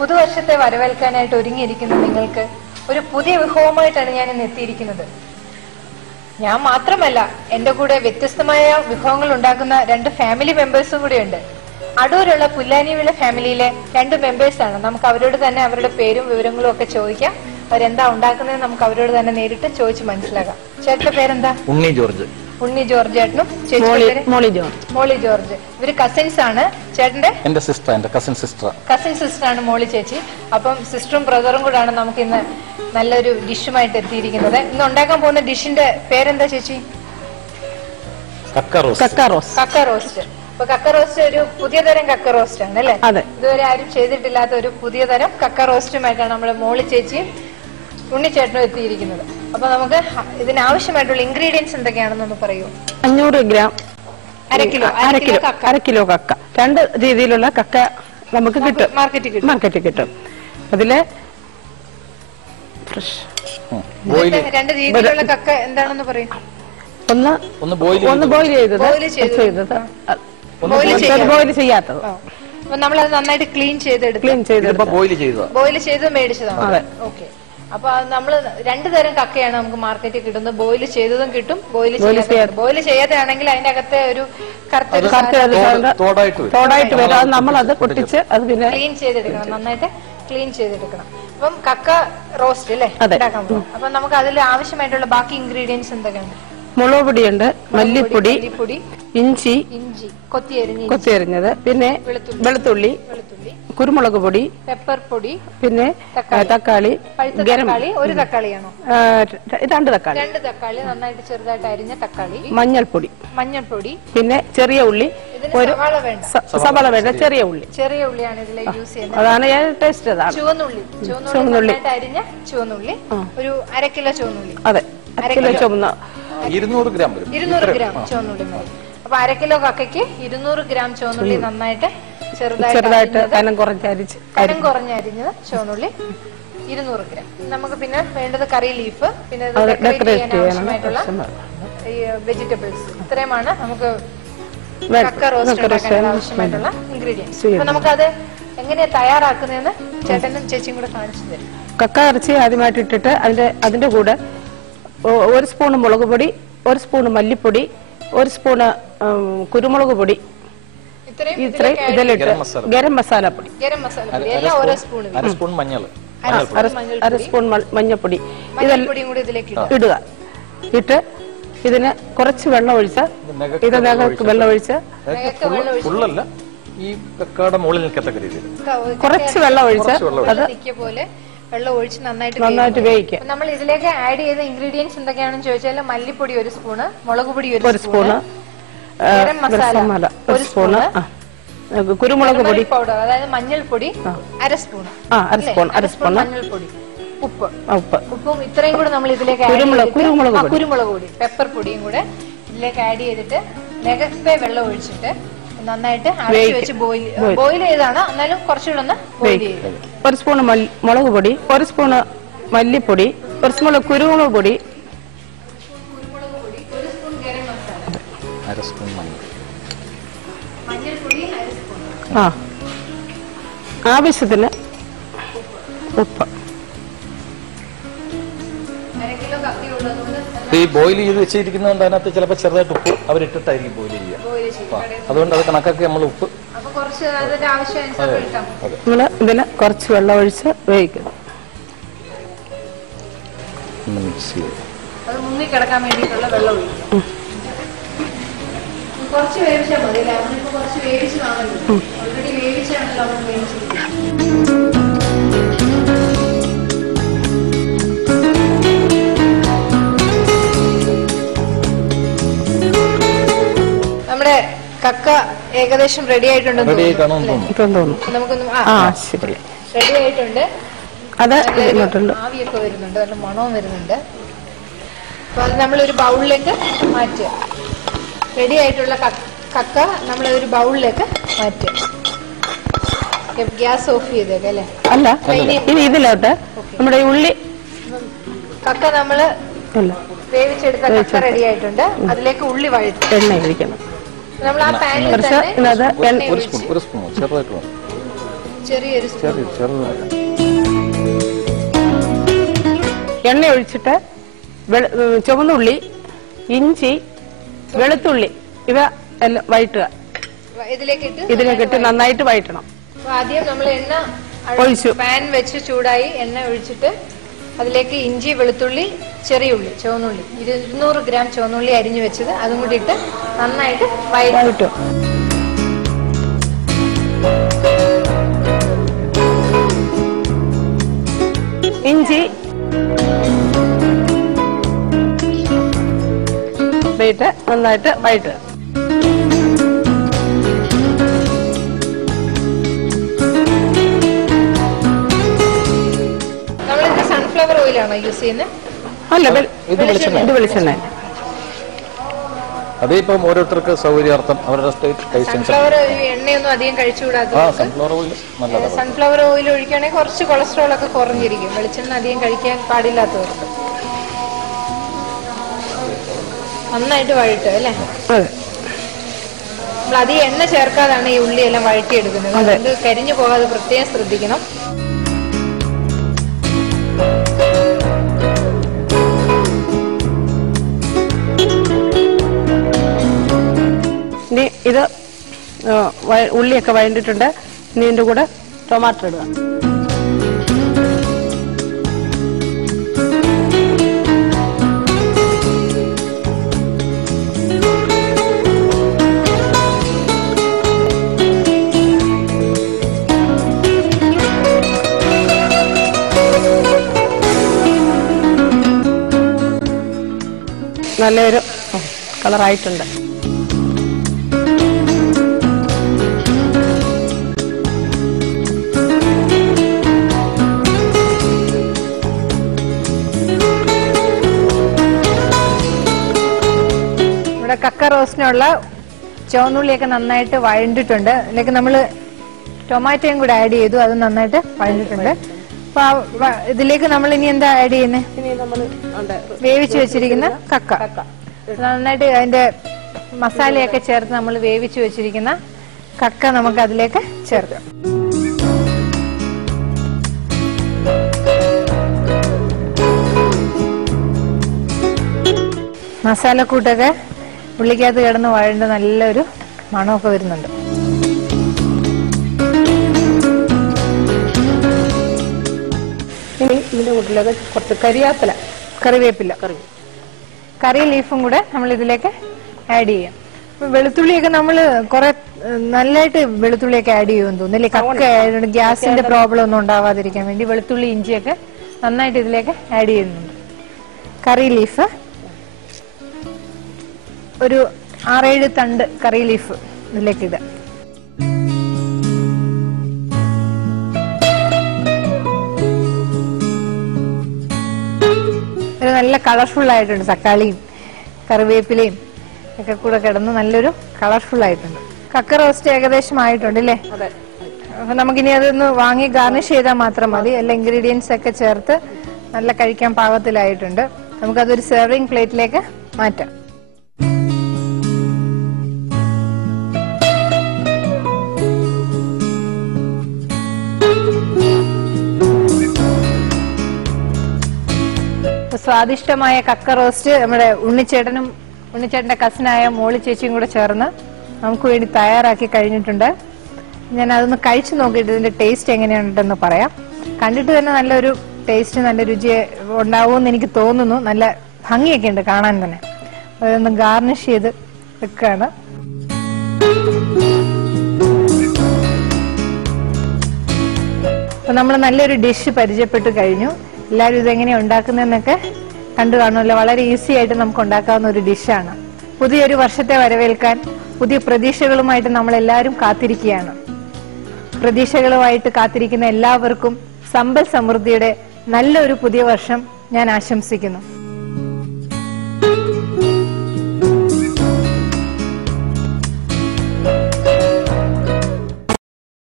പുതുവർഷത്തെ വരവേൽക്കാനായിട്ട് ഒരുങ്ങിയിരിക്കുന്ന നിങ്ങൾക്ക് ഒരു പുതിയ വിഭവമായിട്ടാണ് ഞാൻ ഇന്ന് എത്തിയിരിക്കുന്നത്. ഞാൻ മാത്രമല്ല, എന്റെ കൂടെ വ്യത്യസ്തമായ വിഭവങ്ങൾ ഉണ്ടാക്കുന്ന 2 ഫാമിലി മെമ്പേഴ്സും കൂടെ ഉണ്ട്. അടൂരുള്ള പുല്ലാനിവിള ഫാമിലിയിലെ 2 മെമ്പേഴ്സാണ്. നമുക്ക് അവരോട് തന്നെ അവരുടെ പേരും വിവരങ്ങളും ഒക്കെ ചോദിക്കാം. അവരെന്താ ഉണ്ടാക്കുന്നത് നമുക്ക് അവരോട് തന്നെ നേരിട്ട് ചോദിച്ച് മനസ്സിലാക്കാം. ചേട്ടന്റെ പേരെന്താ? ഉണ്ണി ജോർജ്. ഉണ്ണി ജോർജ് ചേട്ടനും ചേച്ചിയുടെ പേര് മോളി ജോർജ്. ഇവര് കസിൻസ് ആണ്. ചേട്ടന്റെ എന്റെ സിസ്റ്റർ, എന്റെ കസിൻ സിസ്റ്റർ ആണ് മോളി ചേച്ചി. അപ്പം സിസ്റ്ററും ബ്രദറും കൂടാണ് നമുക്ക് ഇന്ന് നല്ലൊരു ഡിഷുമായിട്ട് എത്തിയിരിക്കുന്നത്. ഇന്ന് ഉണ്ടാക്കാൻ പോകുന്ന ഡിഷിന്റെ പേരെന്താ ചേച്ചി? കക്ക റോസ്റ്റ്. അപ്പൊ കക്ക റോസ്റ്റ് ഒരു പുതിയ തരം കക്ക റോസ്റ്റ് ആണ് അല്ലെ? ഇതുവരെ ആരും ചെയ്തിട്ടില്ലാത്ത ഒരു പുതിയ തരം കക്ക റോസ്റ്റുമായിട്ടാണ് നമ്മുടെ മോളി ചേച്ചിയും ഉണ്ണിച്ചേട്ടനും എത്തിയിരിക്കുന്നത്. അപ്പൊ നമുക്ക് ഇതിനാവശ്യമായിട്ടുള്ള ഇൻഗ്രീഡിയൻസ് എന്തൊക്കെയാണെന്ന് പറയൂ. 500 ഗ്രാം, അര കിലോ കക്ക. 2 രീതിയിലുള്ള കക്ക നമുക്ക് കിട്ടും, മാർക്കറ്റിൽ കിട്ടും. അതില് രണ്ട് രീതിയിലുള്ള കക്ക എന്താണെന്ന് പറയും. ഒന്ന് ബോയിൽ ചെയ്തത്, ബോയിൽ ചെയ്യാത്തത്. നമ്മളത് നന്നായിട്ട് ക്ലീൻ ചെയ്തെടുത്ത് ബോയിൽ ചെയ്ത് മേടിച്ചതാണ്. ഓക്കെ. അപ്പൊ നമ്മള് 2 തരം കക്കയാണ് നമുക്ക് മാർക്കറ്റിൽ കിട്ടുന്നത്. ബോയിൽ ചെയ്തതും കിട്ടും, ബോയിൽ ചെയ്യാതെ ആണെങ്കിൽ അതിന്റെ അകത്തെ ഒരു തോടായിട്ട് വരാം. നമ്മളത് പൊട്ടിച്ച് അത് പിന്നെ ക്ലീൻ ചെയ്തെടുക്കണം, നന്നായിട്ട് ക്ലീൻ ചെയ്തെടുക്കണം. അപ്പം കക്ക റോസ്റ്റ് അല്ലേ ഉണ്ടാക്കാൻ പോകും. അപ്പൊ നമുക്ക് അതിൽ ആവശ്യമായിട്ടുള്ള ബാക്കി ഇൻഗ്രീഡിയൻസ് എന്തൊക്കെയാണ്? മുളക് പൊടിയുണ്ട്, മല്ലിപ്പൊടി, ഇഞ്ചി കൊത്തിയരിഞ്ഞത്, പിന്നെ വെളുത്തുള്ളി, കുരുമുളക് പൊടി, പെപ്പർ പൊടി, പിന്നെ തക്കാളി, ഒരു തക്കാളിയാണോ? 2 തക്കാളി നന്നായിട്ട് ചെറുതായിട്ട് അരിഞ്ഞ തക്കാളി, മഞ്ഞൾപ്പൊടി, പിന്നെ ചെറിയ ഉള്ളി, ഒരു സവാള വേണ്ട, ചെറിയ ഉള്ളിയാണ് ഇതിൽ യൂസ് ചെയ്യുന്നത്. അതാണ് ടേസ്റ്റ്. അതാണ് ചുവന്നുള്ളി അരിഞ്ഞ ചുവന്നുള്ളി, ഒരു 1/2 കിലോ ചുവന്നുള്ളി. അതെ, 1/2 കിലോ ചുവന്ന 200 ഗ്രാം ചുവന്നുള്ളി മതി. അപ്പൊ 1/2 കിലോ കക്കയ്ക്ക് 200 ഗ്രാം ചുവന്നുള്ളി നന്നായിട്ട് ചെറുതായിട്ട് കനം കുറഞ്ഞരിഞ്ഞത് ചുവന്നുള്ളി 200 ഗ്രാം. നമുക്ക് പിന്നെ വേണ്ടത് കറി ലീഫ്, പിന്നെ ആവശ്യമായിട്ടുള്ള വെജിറ്റബിൾസ്. ഇത്രയുമാണ് നമുക്ക് കക്ക റോസ്റ്റ് ഉണ്ടാക്കാൻ ആവശ്യമായിട്ടുള്ള ഇൻഗ്രീഡിയൻസ്. അപ്പൊ നമുക്കത് എങ്ങനെയാ തയ്യാറാക്കുന്നതെന്ന് ചേട്ടനും ചേച്ചിയും കൂടെ കാണിച്ചു തരും. കക്ക ഇറച്ചി ആദ്യമായിട്ട് ഇട്ടിട്ട് അതിന്റെ കൂടെ 1 സ്പൂൺ മുളക് പൊടി, 1 സ്പൂൺ മല്ലിപ്പൊടി, 1 സ്പൂണ് കുരുമുളക് പൊടി, ഇത്രയും ഇതിലിട്ട് ഗരം മസാല പൊടി, 1 സ്പൂൺ മഞ്ഞൾപ്പൊടി ഇടുക. ഇട്ട് ഇതിന് കുറച്ച് വെള്ളം ഒഴിച്ച് ഈ കക്കയുടെ മുകളിൽ നിൽക്കത്തക്ക രീതിയിൽ കുറച്ച് വെള്ളം ഒഴിച്ച് അത് വെള്ളം ഒഴിച്ച് നന്നായിട്ട് വേവിക്കുക. നമ്മൾ ഇതിലേക്ക് ആഡ് ചെയ്ത ഇൻഗ്രീഡിയൻസ് എന്തൊക്കെയാണെന്ന് ചോദിച്ചാൽ മല്ലിപ്പൊടി 1 സ്പൂണ്, മുളക് പൊടി 1 സ്പൂണ്, ഗരം മസാല 1 സ്പൂണ്, കുരുമുളക് പൊടി പൗഡർ അതായത് മഞ്ഞൾപ്പൊടി 1/2 സ്പൂൺ, മഞ്ഞൾപ്പൊടി, ഉപ്പും ഇത്രയും കൂടെ നമ്മൾ ഇതിലേക്ക് കുരുമുളക് പൊടി, പെപ്പർ പൊടിയും കൂടെ ഇതിലേക്ക് ആഡ് ചെയ്തിട്ട് നേരത്തെ വെള്ളം ഒഴിച്ചിട്ട് നന്നായിട്ട് അടച്ചു വെച്ച് ബോയിൽ ചെയ്താണ്. എന്നാലും കുറച്ചുകൂടെ ഒന്ന് ബോയിൽ ചെയ്ത് 1 സ്പൂൺ മുളക് പൊടി, 1 സ്പൂൺ മല്ലിപ്പൊടി, 1 സ്പൂൺ കുരുമുളക് പൊടി, 1 സ്പൂൺ ഗരം മസാല, 1/2 സ്പൂൺ മഞ്ഞൾപ്പൊടി 1/2 സ്പൂൺ, ആവശ്യത്തിന് ഉപ്പ്. 1/2 കിലോ കപ്പി ഉള്ളതുകൊണ്ട് ഈ ബോയിൽ ചെയ്ത് വെച്ചിരിക്കുന്നതുകൊണ്ട് അതിനകത്ത് ചിലപ്പോൾ ചെറുതായിട്ട് ഉപ്പ് അവരിട്ടിട്ടായിരിക്കും ബോയിൽ ചെയ്യുക. അതുകൊണ്ട് അത് കണക്കാക്കി നമ്മൾ ഉപ്പ് നമ്മൾ ഇതിന് കുറച്ച് വെള്ളം ഒഴിച്ച് വേവിക്കണം. മുങ്ങി കിടക്കാൻ വേണ്ടിയിട്ടുള്ള വെള്ളം ഒഴിക്കും. കുറച്ച് വേവിച്ചാൽ മതി. കുറച്ച് വേവിച്ചതാണല്ലോ, ഓൾറെഡി വേവിച്ചാണല്ലോ നമ്മൾ വേവിച്ചിരിക്കുന്നത്. നമ്മുടെ കക്ക ഏകദേശം റെഡി ആയിട്ടുണ്ടെന്ന് നമുക്കൊന്നും റെഡി ആയിട്ടുണ്ട്. ആവിയൊക്കെ വരുന്നുണ്ട്, നല്ല മണവും വരുന്നുണ്ട്. അപ്പൊ അത് നമ്മളൊരു ബൗളിലേക്ക് മാറ്റുക. റെഡി ആയിട്ടുള്ള കക്ക നമ്മളൊരു ബൗളിലേക്ക് മാറ്റുക. ഗ്യാസ് ഓഫ് ചെയ്തേക്കെ അല്ലേ? അല്ല, ഇതിലോട്ട് നമ്മുടെ ഉള്ളി കക്ക നമ്മള് വേവിച്ചെടുത്ത കക്ക റെഡി ആയിട്ടുണ്ട്. അതിലേക്ക് ഉള്ളി വഴറ്റി എണ്ണ ഒഴിക്കണം. നമ്മൾ ആ പാനിൽ എണ്ണ ഒഴിച്ചിട്ട് ചുവന്നുള്ളി, ഇഞ്ചി, വെളുത്തുള്ളി ഇവ എല്ലാം വഴറ്റുക. ഇതിലേക്കിട്ട് നന്നായിട്ട് വഴറ്റണം. ആദ്യം നമ്മൾ എണ്ണ ഒഴിച്ചു, പാൻ വെച്ച് ചൂടായി, എണ്ണ ഒഴിച്ചിട്ട് അതിലേക്ക് ഇഞ്ചി, വെളുത്തുള്ളി, ചെറിയ ഉള്ളി, ചുവന്നുള്ളി 200 ഗ്രാം ചുവന്നുള്ളി അരിഞ്ഞു വെച്ചത് അതും കൂടി ഇട്ട് നന്നായിട്ട് വഴറ്റും. ഇഞ്ചി നന്നായിട്ട് വഴറ്റുക. നമ്മളിത് സൺഫ്ലവർ ഓയിലാണോ യൂസ് ചെയ്യുന്നത്? അല്ല, ഇത് വെളിച്ചെണ്ണ. അതിപ്പം ഓരോരുത്തർക്ക് സൗകര്യാർത്ഥം അവരുടെ സൺഫ്ലവർ എണ്ണയൊന്നും അധികം കഴിച്ചുകൂടാത്ത സൺഫ്ലവർ ഓയിൽ ഒഴിക്കുകയാണെങ്കിൽ കുറച്ച് കൊളസ്ട്രോൾ ഒക്കെ കുറഞ്ഞിരിക്കും. വെളിച്ചെണ്ണ അധികം കഴിക്കാൻ പാടില്ലാത്തവർക്ക്. നന്നായിട്ട് വഴറ്റുക അല്ലേ? നമ്മൾ അധികം എണ്ണ ചേർക്കാതാണ് ഈ ഉള്ളിയെല്ലാം വഴറ്റിയെടുക്കുന്നത്. അതുകൊണ്ട് കരിഞ്ഞു പോകാതെ പ്രത്യേകം ശ്രദ്ധിക്കണം. ഇനി ഇത് ഉള്ളിയൊക്കെ വഴണ്ടിട്ടുണ്ട്. ഇനി ഇതിന്റെ കൂടെ ടൊമാറ്റോ ഇടുക. നല്ലൊരു കളറായിട്ടുണ്ട്. ഇവിടെ കക്ക റോസ്റ്റിനുള്ള ചുവന്നുള്ളിയൊക്കെ നന്നായിട്ട് വഴണ്ടിട്ടുണ്ട്. അതിലേക്ക് നമ്മള് ടൊമാറ്റോയും കൂടെ ആഡ് ചെയ്തു, അത് നന്നായിട്ട് വഴണ്ടിട്ടുണ്ട്. അപ്പൊ ഇതിലേക്ക് നമ്മൾ ഇനി എന്താ ആഡ് ചെയ്യുന്നത്? വേവിച്ച് വെച്ചിരിക്കുന്ന കക്ക നന്നായിട്ട് അതിന്റെ മസാലയൊക്കെ ചേർത്ത് നമ്മൾ വേവിച്ച് വെച്ചിരിക്കുന്ന കക്ക നമുക്ക് അതിലേക്ക് ചേർക്കാം. മസാലക്കൂട്ടൊക്കെ ഉള്ളിക്കകത്ത് കിടന്ന് വഴണ്ട് നല്ലൊരു മണമൊക്കെ വരുന്നുണ്ട്. ഇനി ഇതിന്റെ കൂട്ടിലേക്ക് കുറച്ച് കറിവേപ്പില കറി ലീഫും കൂടെ നമ്മൾ ഇതിലേക്ക് ആഡ് ചെയ്യാം. വെളുത്തുള്ളിയൊക്കെ നമ്മൾ കുറെ നല്ലതായിട്ട് വെളുത്തുള്ളിയൊക്കെ ആഡ് ചെയ്യുമെന്ന് തോന്നുന്നില്ലേ? കക്ക ആയതുകൊണ്ട് ഗ്യാസിന്റെ പ്രോബ്ലം ഒന്നും ഉണ്ടാവാതിരിക്കാൻ വേണ്ടി വെളുത്തുള്ളി, ഇഞ്ചിയൊക്കെ നന്നായിട്ട് ഇതിലേക്ക് ആഡ് ചെയ്യുന്നുണ്ട്. കറി ലീഫ് ഒരു 6-7 തണ്ട് കറി ലീഫ് ഇതിലേക്ക് ഇടുക. ഒരു നല്ല കളർഫുൾ ആയിട്ടുണ്ട്. തക്കാളിയും കറിവേപ്പിലയും ഒക്കെ കൂടെ കിടന്ന് നല്ലൊരു കളർഫുൾ ആയിട്ടുണ്ട്. കക്ക റോസ്റ്റ് ഏകദേശം ആയിട്ടുണ്ട് അല്ലേ? അപ്പൊ നമുക്കിനി അതൊന്ന് വാങ്ങി ഗാർണിഷ് ചെയ്താൽ മാത്രം മതി. എല്ലാ ഇൻഗ്രീഡിയൻസ് ഒക്കെ ചേർത്ത് നല്ല കഴിക്കാൻ പാകത്തിലായിട്ടുണ്ട്. നമുക്കതൊരു സെർവിങ് പ്ലേറ്റിലേക്ക് മാറ്റാം. സ്വാദിഷ്ടമായ കക്ക റോസ്റ്റ് നമ്മുടെ ഉണ്ണിച്ചേട്ടന്റെ കസിനായ മോളി ചേച്ചിയും കൂടെ ചേർന്ന് നമുക്ക് വേണ്ടി തയ്യാറാക്കി കഴിഞ്ഞിട്ടുണ്ട്. ഞാൻ അതൊന്ന് കഴിച്ചു നോക്കിയിട്ട് ഇതിന്റെ ടേസ്റ്റ് എങ്ങനെയുണ്ടെന്ന് പറയാം. കണ്ടിട്ട് തന്നെ നല്ലൊരു ടേസ്റ്റ്, നല്ല രുചി ഉണ്ടാവുമെന്ന് എനിക്ക് തോന്നുന്നു. നല്ല ഭംഗിയൊക്കെ ഉണ്ട് കാണാൻ തന്നെ. അതൊന്ന് ഗാർണിഷ് ചെയ്ത് വെക്കുകയാണ്. അപ്പൊ നമ്മൾ നല്ലൊരു ഡിഷ് പരിചയപ്പെട്ട് കഴിഞ്ഞു. എല്ലാവരും ഇതെങ്ങനെയാണ് ഉണ്ടാക്കുന്നതെന്നൊക്കെ കണ്ടു കാണുമല്ലോ. വളരെ ഈസി ആയിട്ട് നമുക്ക് ഉണ്ടാക്കാവുന്ന ഒരു ഡിഷാണ്. പുതിയൊരു വർഷത്തെ വരവേൽക്കാൻ പുതിയ പ്രതീക്ഷകളുമായിട്ട് നമ്മൾ എല്ലാവരും കാത്തിരിക്കുകയാണ്. പ്രതീക്ഷകളുമായിട്ട് കാത്തിരിക്കുന്ന എല്ലാവർക്കും സമ്പൽ സമൃദ്ധിയുടെ നല്ലൊരു പുതിയ വർഷം ഞാൻ ആശംസിക്കുന്നു.